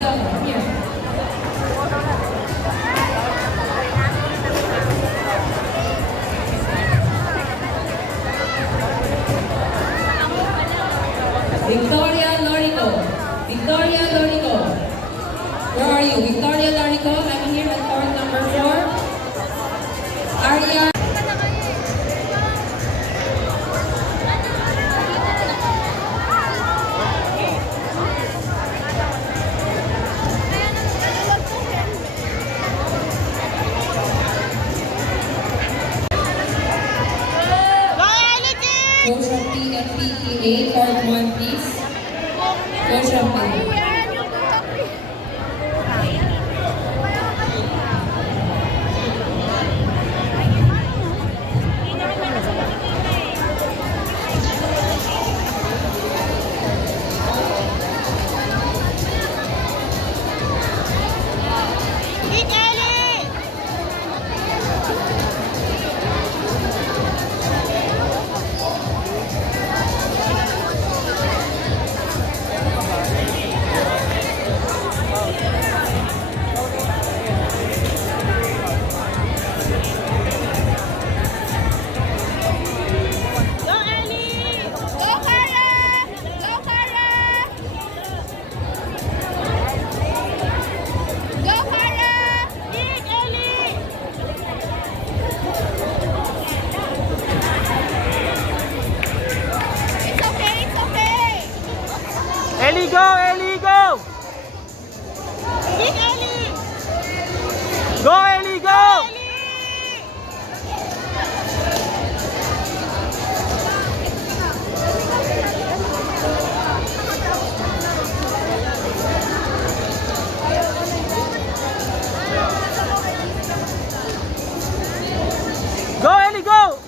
Victoria Lorico. Victoria Lorico. Where are you? Victoria Lorico. I'm here at court number 4. Arya. Coach of TFPTA, court 1 please. Coach of P. Ellie, go! Ellie, go! Big Ellie! Go, Ellie, go! Go, Ellie, go!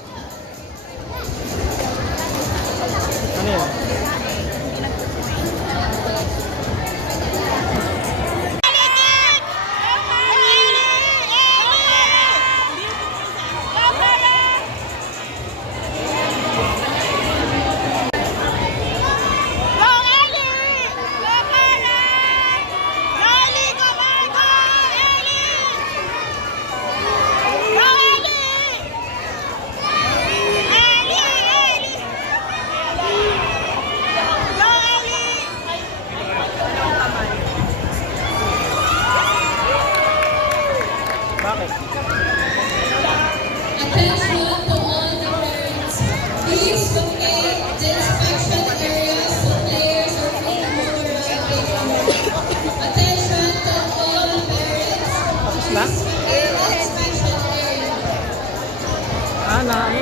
Ano yun? Bakit? Attention to all the parents. Please locate the inspection areas so players are free to move around safely. Attention to all the parents. Tapos na? Please locate the inspection area. Ah, na ano?